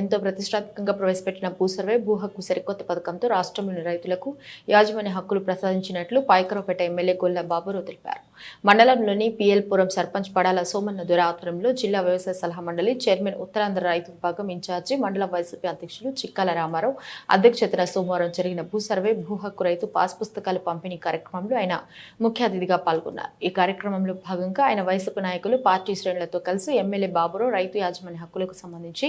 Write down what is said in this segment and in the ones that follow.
ఎంతో ప్రతిష్టాత్మకంగా ప్రవేశపెట్టిన భూ సర్వే భూ హక్కు సరికొత్త పథకంతో రాష్ట్రంలోని రైతులకు యాజమాన్య హక్కులు ప్రసాదించినట్లు పాయకరావుపేట ఎమ్మెల్యే గొల్ల బాబురావు తెలిపారు. మండలంలోని పిఎల్ పురం సర్పంచ్ పడాల సోమన్న దొర ఆధ్వర్యంలో జిల్లా వ్యవసాయ సలహా మండలి చైర్మన్ ఉత్తరాంధ్ర రైతు విభాగం ఇన్ఛార్జి మండల వైసీపీ అధ్యక్షులు చిక్కాల రామారావు అధ్యక్షతన సోమవారం జరిగిన భూ సర్వే భూ హక్కు రైతు పాస్ పుస్తకాల పంపిణీ కార్యక్రమంలో ఆయన ముఖ్య అతిథిగా పాల్గొన్నారు. ఈ కార్యక్రమంలో భాగంగా ఆయన వైసీపీ నాయకులు పార్టీ శ్రేణులతో కలిసి ఎమ్మెల్యే బాబురావు రైతు యాజమాన్య హక్కులకు సంబంధించి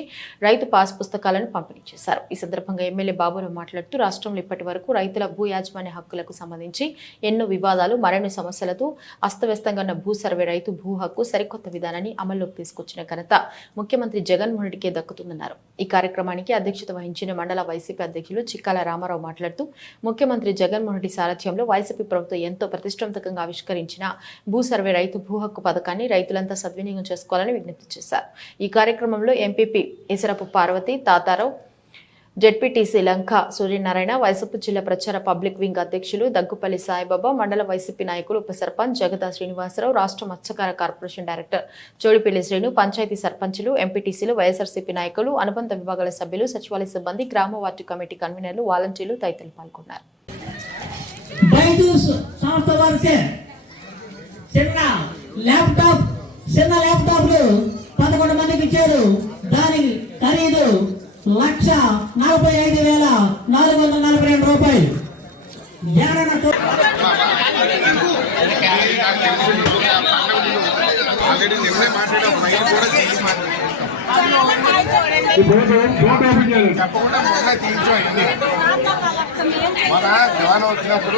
రైతు పాస్ పుస్తకాలను పంపిణీ చేశారు. ఈ సందర్భంగా ఎమ్మెల్యే బాబురావు మాట్లాడుతూ రాష్ట్రంలో ఇప్పటి వరకు రైతుల భూ యాజమాన్య హక్కులకు సంబంధించి ఎన్నో వివాదాలు మరిన్ని సమస్యలతో అస్తవ్యస్తంగా ఉన్న భూ సర్వే రైతు భూ హక్కు సరికొత్త విధానాన్ని అమల్లోకి తీసుకొచ్చిన ఘనత ముఖ్యమంత్రి జగన్మోహన్ రెడ్డికే దక్కుతుందన్నారు. ఈ కార్యక్రమానికి అధ్యక్షత వహించిన మండల వైసీపీ అధ్యక్షులు చిక్కాల రామారావు మాట్లాడుతూ ముఖ్యమంత్రి జగన్మోహన్ రెడ్డి సారథ్యంలో వైసీపీ ప్రభుత్వం ఎంతో ప్రతిష్టాత్మకంగా ఆవిష్కరించిన భూ సర్వే రైతు భూ హక్కు పథకాన్ని రైతులంతా సద్వినియోగం చేసుకోవాలని విజ్ఞప్తి చేశారు. ఈ కార్యక్రమంలో MPP Isarapu Parvathi Tatarao ZPTC Lanka Suryanarayana YCP జిల్లా ప్రచార పబ్లిక్ వింగ్ అధ్యక్షులు దగ్గుపల్లి సాయిబాబా మండల వైసీపీ నాయకులు ఉప సర్పంచ్ జగదా శ్రీనివాసరావు రాష్ట్ర మత్స్యకార కార్పొరేషన్ డైరెక్టర్ జోడిపల్లి శ్రీను పంచాయతీ సర్పంచులు ఎంపీటీసీలు వైఎస్ఆర్సీపీ నాయకులు అనుబంధ విభాగాల సభ్యులు సచివాలయ సిబ్బంది గ్రామ వార్డు కమిటీ కన్వీనర్లు వాలంటీర్లు తదితరులు పాల్గొన్నారు. చిన్న ల్యాప్టాప్ చిన్న ల్యాప్టాప్లు పదకొండు మందికి ఇచ్చారు. దాని ఖరీదు లక్ష నలభై ఐదు వేల నాలుగు వందల నలభై రెండు రూపాయలు. నిన్నే మన జవాన్ వచ్చినప్పుడు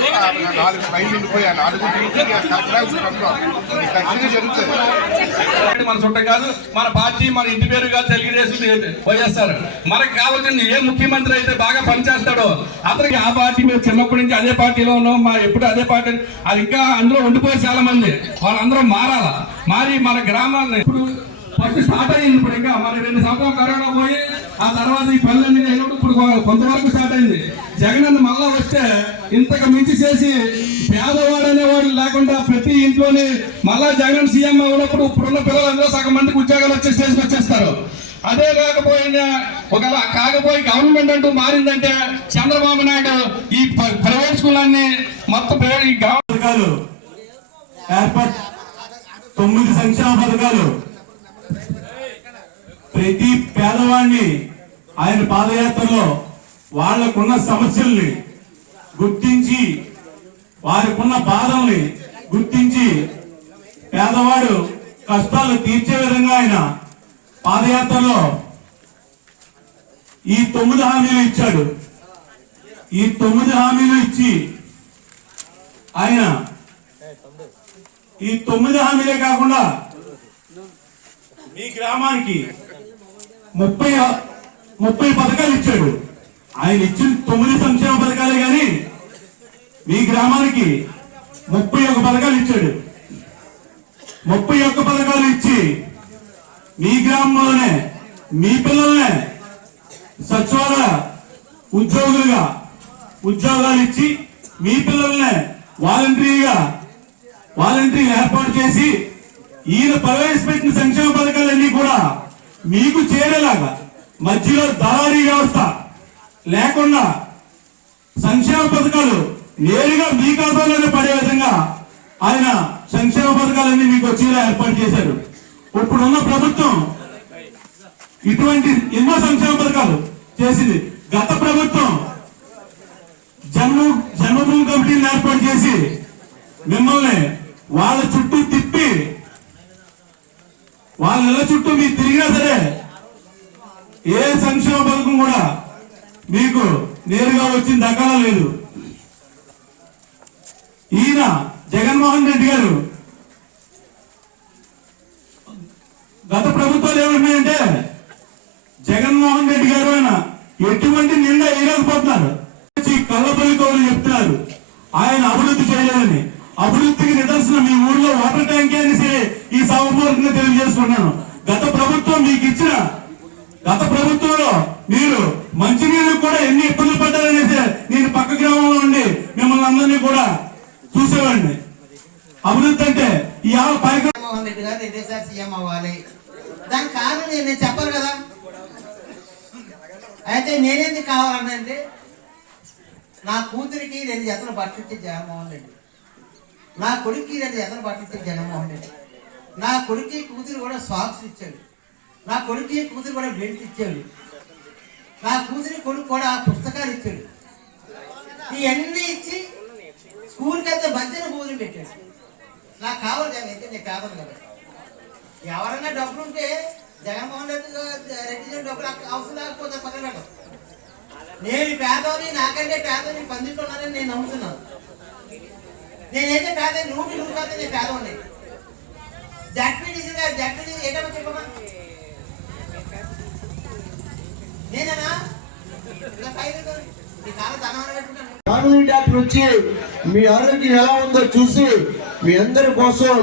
నాలుగు పైన నిండిపోయి ఆ నాలుగు ఖచ్చితంగా జరుగుతుంది. మన చుట్టం కాదు మన పార్టీ మన ఇంటి పేరు కాదు తెలుగుదేశం వైఎస్ఆర్ మనకు కావాల్సింది ఏ ముఖ్యమంత్రి అయితే బాగా పనిచేస్తాడో అతనికి ఆ పార్టీ మేము చిన్నప్పటి నుంచి అదే పార్టీలో ఉన్నాం మా ఎప్పుడు అదే పార్టీ అది ఇంకా అందులో ఉండిపోయి చాలా మంది వాళ్ళందరూ మారాల? మారి మన గ్రామాన్ని ఇప్పుడు ఫస్ట్ స్టార్ట్ అయింది ఇప్పుడు ఇంకా. మన రెండు సంవత్సరాలు కరోనా పోయి ఆ తర్వాత ఈ పనులన్నీ అయినప్పుడు ఇప్పుడు కొంతవరకు స్టార్ట్ అయింది. జగన్ అన్న మళ్ళా వస్తే ఇంతకు మించి చేసి పేదవాడు అనేవాడు లేకుండా ప్రతి ఇంట్లోనే మళ్ళా జగన్ సీఎం ఉన్నప్పుడు ఇప్పుడున్న పిల్లలందరూ సగం మందికి ఉద్యోగాలు వచ్చే స్టేజ్కి వచ్చేస్తారు. అదే కాకపోయినా ఒకవేళ కాకపోయి గవర్నమెంట్ అంటూ మారిందంటే చంద్రబాబు నాయుడు ఈ ప్రైవేట్ స్కూల్ అన్ని మొత్తం ఈ పథకాలు ఏర్పాటు తొమ్మిది సంక్షేమ పథకాలు. ప్రతి పేదవాడిని ఆయన పాదయాత్రలో వాళ్ళకున్న సమస్యల్ని గుర్తించి వారికున్న బాధల్ని గుర్తించి పేదవాడు కష్టాలు తీర్చే విధంగా ఆయన పాదయాత్రలో ఈ తొమ్మిది హామీలు ఇచ్చాడు. ఈ తొమ్మిది హామీలు ఇచ్చి ఆయన ఈ తొమ్మిది హామీలే కాకుండా మీ గ్రామానికి ముప్పై ముప్పై పథకాలు ఇచ్చాడు. ఆయన ఇచ్చిన తొమ్మిది సంక్షేమ పథకాలే కానీ మీ గ్రామానికి ముప్పై ఒక పథకాలు ఇచ్చాడు. ముప్పై ఒక్క పథకాలు ఇచ్చి మీ గ్రామంలోనే మీ పిల్లల్నే సచివాలయ ఉద్యోగులుగా ఉద్యోగాలు ఇచ్చి మీ పిల్లల్నే వాలంటరీగా వాలంటరీ ఏర్పాటు చేసి ఈయన ప్రవేశపెట్టిన సంక్షేమ పథకాలన్నీ కూడా మీకు చేరేలాగా మధ్యలో దళారీ వ్యవస్థ లేకుండా సంక్షేమ పథకాలు నేరుగా మీ ఖాతాలోనే పడే విధంగా ఆయన సంక్షేమ పథకాలన్నీ మీకు వచ్చేలా ఏర్పాటు చేశారు. ఇప్పుడున్న ప్రభుత్వం ఇటువంటి ఎన్నో సంక్షేమ పథకాలు చేసింది. గత ప్రభుత్వం జన్మ జన్మభూమి కమిటీని ఏర్పాటు చేసి మిమ్మల్ని వాళ్ళ చుట్టూ తిప్పి వాళ్ళ నెల చుట్టూ మీరు తిరిగినా సరే ఏ సంక్షేమ పథకం కూడా మీకు నేరుగా వచ్చిన దగ్గర లేదు. ఈయన జగన్మోహన్ రెడ్డి గారు గత ప్రభుత్వాలు ఏమంటున్నాయంటే జగన్మోహన్ రెడ్డి గారు ఆయన ఎటువంటి నిండా వేయలేకపోతున్నారు. వచ్చి కౌలు చెప్తున్నారు. ఆయన అభివృద్ధి చేయాలని అభివృద్ధికి నిదర్శనం మీ ఊర్లో వాటర్ ట్యాంక్ అని సరే ఈ సభపూర్వకంగా తెలియజేసుకున్నాను గత ప్రభుత్వం మీకు ఇచ్చిన గత ప్రభుత్వంలో మీరు కూడా ఎన్ని ఇబ్బందులు పడ్డారనేసి నేను పక్క గ్రామంలో ఉండి మిమ్మల్ని అందరినీ కూడా చూసేవాడిని. అభివృద్ధి అంటే ఇవాళ పైకి జగన్మోహన్ రెడ్డి గారు రెండోసారి సీఎం అవ్వాలి? దానికి కారణం నేను చెప్పరు కదా. అయితే నేనేది కావాలంటే నా కూతురికి రెండు జతలు పట్టించే జగన్మోహన్ రెడ్డి. నా కొడుక్కి రెండు జతలు పట్టించే జగన్మోహన్ రెడ్డి. నా కొడుక్కి కూతురు కూడా సాక్స్ ఇచ్చాడు. నా కొడుక్కి కూతురు కూడా బెల్ట్ ఇచ్చాడు. నా కూతురి కొడుకు కూడా పుస్తకాలు ఇచ్చాడు. ఇవన్నీ ఇచ్చి స్కూల్కి అయితే మధ్యన భోజనం పెట్టాడు. నాకు కావాలి జగన్ అయితే నేను పేదలు కదా ఎవరైనా డబ్బులు ఉంటే జగన్మోహన్ రెడ్డి రెడ్డి డబ్బులు అవసరం లేకపోతే పక్కన నేను పేదోని నాకంటే పేదోని పందిట్టున్నానని నేను నమ్ముతున్నాను. నేనైతే పేద నూటి నూరు కాదు నేను పేదోని జడ్పీటీసీ గారు జడ్పీటీసీ ఏంటో చెప్పమా ఫ్యామిలీ డాక్టర్ వచ్చి మీ ఆరోగ్యం ఎలా ఉందో చూసి మీ అందరి కోసం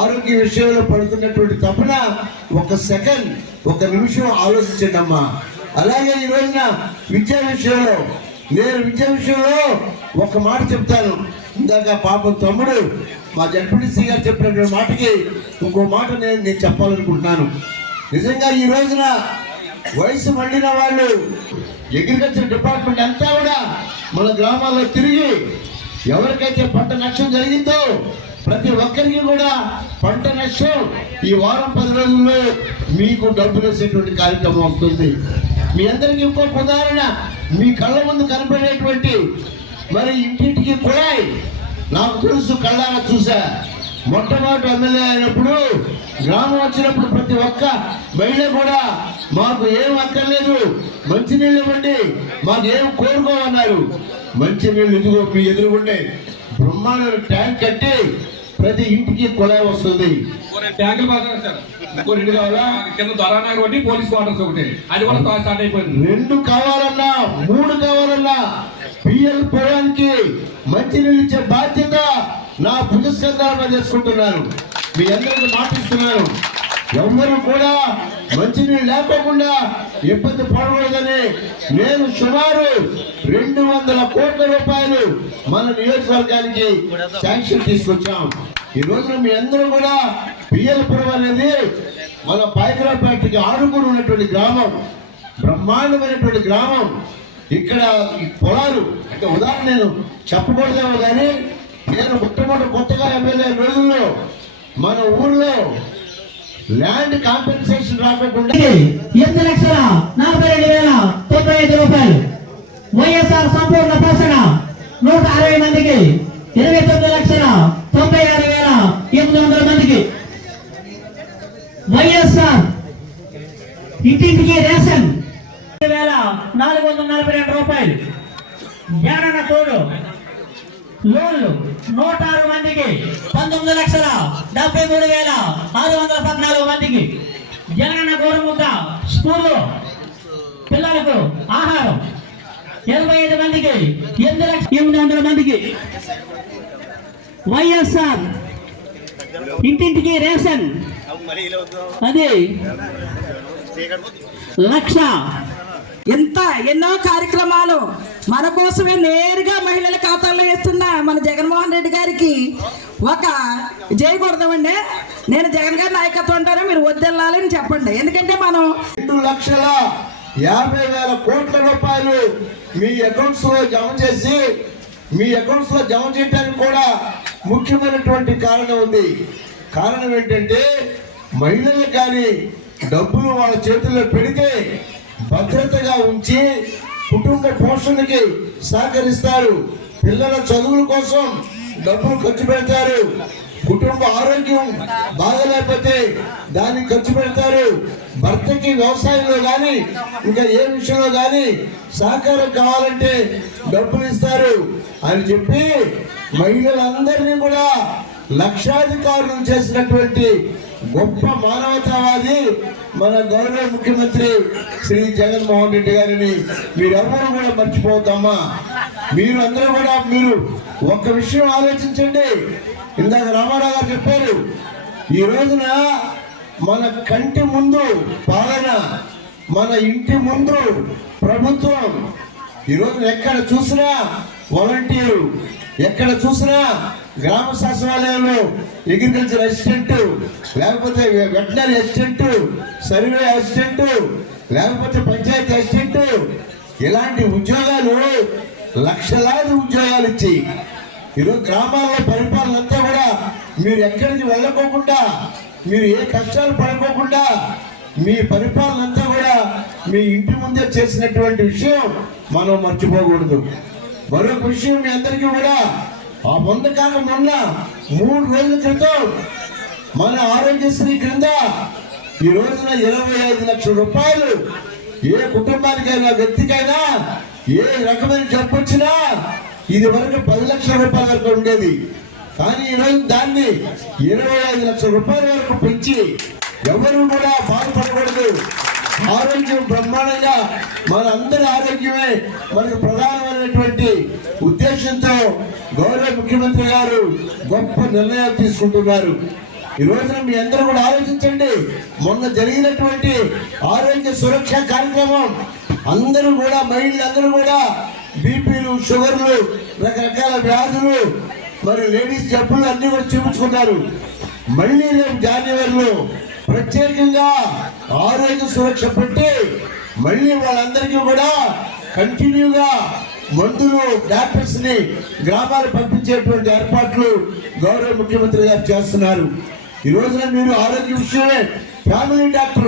ఆరోగ్య విషయంలో పడుతున్నటువంటి తపన ఒక సెకండ్ ఒక నిమిషం ఆలోచించండి అమ్మా అలాగే ఈ రోజున విద్యా విషయంలో నేను విద్యా విషయంలో ఒక మాట చెప్తాను. ఇందాక పాప తమ్ముడు మా జడ్పీటీసీ గారు చెప్పినటువంటి మాటకి ఇంకో మాట నేను నేను చెప్పాలనుకుంటున్నాను. నిజంగా ఈ రోజున వయసు మళ్ళిన వాళ్ళు అగ్రికల్చర్ డిపార్ట్మెంట్ అంతా కూడా మన గ్రామాల్లో తిరిగి ఎవరికైతే పంట నష్టం జరిగిందో ప్రతి ఒక్కరికి కూడా పంట నష్టం ఈ వారం పది రోజుల్లో మీకు డబ్బులు వేసేటువంటి కార్యక్రమం వస్తుంది. మీ అందరికీ ఇంకొక ఉదాహరణ మీ కళ్ళ ముందు కనపడేటువంటి మరి ఇంటింటికి కుళాయి. నాకు తెలుసు కళ్ళారా చూసా. మొట్టమొదటి ఎమ్మెల్యే అయినప్పుడు గ్రామం వచ్చినప్పుడు ప్రతి ఒక్క మహిళ కూడా మాకు ఏం అక్కర్లేదు మంచినీళ్ళు ఇవ్వండి మాకు ఏం కోరుకోమన్నారు మంచినీళ్ళు ఇదిగో మీ ఎదురుగుండే బ్రహ్మాండ ట్యాంక్ కట్టి ప్రతి ఇంటికి కుళాయి వస్తుంది. ట్యాంకులు ఇంకో రెండు కావాలా? కింద దొరానగర్ ఒకటి పోలీస్ క్వార్టర్స్ ఒకటి. అది కూడా స్టార్ట్ అయిపోయింది. రెండు కావాలన్నా మూడు కావాలన్నా పిఎల్ పొలానికి మంచినీళ్ళు ఇచ్చే బాధ్యత నా పురస్కారంగా చేసుకుంటున్నాను మీ అందరికీ మాటిస్తున్నాను ఎవ్వరు కూడా మంచినీళ్ళు లేకోకుండా ఇబ్బంది పడకూడదని నేను సుమారు రెండు వందల కోట్ల రూపాయలు మన నియోజకవర్గానికి శాంక్షన్ తీసుకొచ్చాం. ఈ రోజున మీ అందరూ కూడా పిఎల్పురం అనేది మన పాయకరాపేటకి ఆనుకుని ఉన్నటువంటి గ్రామం. బ్రహ్మాండమైనటువంటి గ్రామం. ఇక్కడ ఈ పొలాలు అంటే ఉదాహరణ నేను చెప్పకూడదేమో కానీ నేను మొట్టమొదటి కొత్తగా ఎమ్మెల్యే రోజుల్లో మన ఊర్లో ల్యాండ్ కాంపెన్సేషన్ రాకుండా ఎనిమిది లక్షల నలభై రెండు వేల తొంభై ఐదు రూపాయలు వైఎస్ఆర్ సంపూర్ణ పోషణ నూట అరవై మందికి ఇరవై తొమ్మిది లక్షల తొంభై ఆరు వేల ఎనిమిది వందల మందికి. వైఎస్ఆర్ ఇంటింటికి రేషన్ వేల నాలుగు వందల నలభై రెండు రూపాయలు. జగనన్న తోడు లోన్లు. నూట ఆరు మందికి పంతొమ్మిది లక్షల డెబ్బై మూడు వేల ఆరు వందల పద్నాలుగు మందికి జగనన్న గోరుముద్ద స్కూల్లో పిల్లలకు ఆహారం. ఇరవై ఐదు మందికి ఎనిమిది లక్షల ఎనిమిది వందల మందికి వైఎస్ఆర్ ఇంటింటికి రేషన్. అది లక్ష ఎంత ఎన్నో కార్యక్రమాలు మన కోసమే నేరుగా మహిళల ఖాతాల్లో వేస్తున్న మన జగన్మోహన్ రెడ్డి గారికి ఒక జై నేను జగన్ గారి నాయకత్వం అంటారా? మీరు వద్దెళ్ళాలని చెప్పండి. ఎందుకంటే మనం రెండు లక్షల యాభై వేల కోట్ల రూపాయలు మీ అకౌంట్స్లో జమ చేసి మీ అకౌంట్స్లో జమ చేయడానికి కూడా ముఖ్యమైనటువంటి కారణం ఉంది. కారణం ఏంటంటే మహిళలు కానీ డబ్బులు వాళ్ళ చేతుల్లో పెడితే భద్రతగా ఉంచి కుటుంబ పోషణకి సహకరిస్తారు. పిల్లల చదువుల కోసం డబ్బులు ఖర్చు పెడతారు. కుటుంబ ఆరోగ్యం బాగలేకపోతే దాన్ని ఖర్చు పెడతారు. భర్తకి వ్యవసాయంలో కానీ ఇంకా ఏ విషయంలో కానీ సహకారం కావాలంటే డబ్బులు ఇస్తారు. అని చెప్పి మహిళలందరినీ కూడా లక్షాధికారులు చేసినటువంటి గొప్ప మానవతావాది మన గౌరవ ముఖ్యమంత్రి శ్రీ జగన్మోహన్ రెడ్డి గారిని మీరెవరూ కూడా మర్చిపోతామా మీరు అందరూ కూడా మీరు ఒక్క విషయం ఆలోచించండి. ఇందాక రామారావు గారు చెప్పారు ఈ రోజున మన కంటి ముందు పాలన మన ఇంటి ముందు ప్రభుత్వం. ఈ రోజున ఎక్కడ చూసినా వాలంటీరు ఎక్కడ చూసినా గ్రామ సచివాలయంలో అగ్రికల్చర్ అసిస్టెంట్ లేకపోతే వెటనరీ అసిస్టెంట్ సర్వే అసిస్టెంట్ లేకపోతే పంచాయతీ అసిస్టెంట్ ఇలాంటి ఉద్యోగాలు లక్షలాది ఉద్యోగాలు ఇచ్చి ఈరోజు గ్రామాల్లో పరిపాలన అంతా కూడా మీరు ఎక్కడికి వెళ్ళకోకుండా మీరు ఏ కష్టాలు పడుకోకుండా మీ పరిపాలన అంతా కూడా మీ ఇంటి ముందే చేసినటువంటి విషయం మనం మర్చిపోకూడదు. మరొక విషయం మీ అందరికీ కూడా ఆ మొన్న మొన్న మూడు రోజుల క్రితం మన ఆరోగ్యశ్రీ క్రింద ఈ రోజున ఇరవై ఐదు లక్షల రూపాయలు ఏ కుటుంబానికైనా వ్యక్తికైనా ఏ రకమైన జబ్బు వచ్చినా ఇది వరకు పది లక్షల రూపాయల వరకు ఉండేది. కానీ ఈరోజు దాన్ని ఇరవై ఐదు లక్షల రూపాయల వరకు పెంచి ఎవరు కూడా బాధపడకూడదు. ఆరోగ్యం బ్రహ్మాండంగా మన అందరి ఆరోగ్యమే. మనకు ప్రధానమైనటువంటి ఉద్దేశంతో గౌరవ ముఖ్యమంత్రి గారు గొప్ప నిర్ణయాలు తీసుకుంటున్నారు. ఈ రోజున మీ అందరూ కూడా ఆలోచించండి. మొన్న జరిగినటువంటి ఆరోగ్య సురక్ష కార్యక్రమం అందరూ కూడా మహిళలు అందరూ కూడా బీపీలు షుగర్లు రకరకాల వ్యాధులు మరి లేడీస్ జబ్బులు అన్ని కూడా చూపించుకున్నారు. మళ్ళీ రేపు ప్రత్యేకంగా ఆరోగ్య సురక్ష పెట్టి మళ్ళీ వాళ్ళందరికీ కూడా కంటిన్యూగా మందులు డాక్టర్స్ని గ్రామాలు పంపించేటువంటి ఏర్పాట్లు గౌరవ ముఖ్యమంత్రి గారు చేస్తున్నారు. ఈ రోజున మీరు ఆరోగ్య విషయమే ఫ్యామిలీ డాక్టర్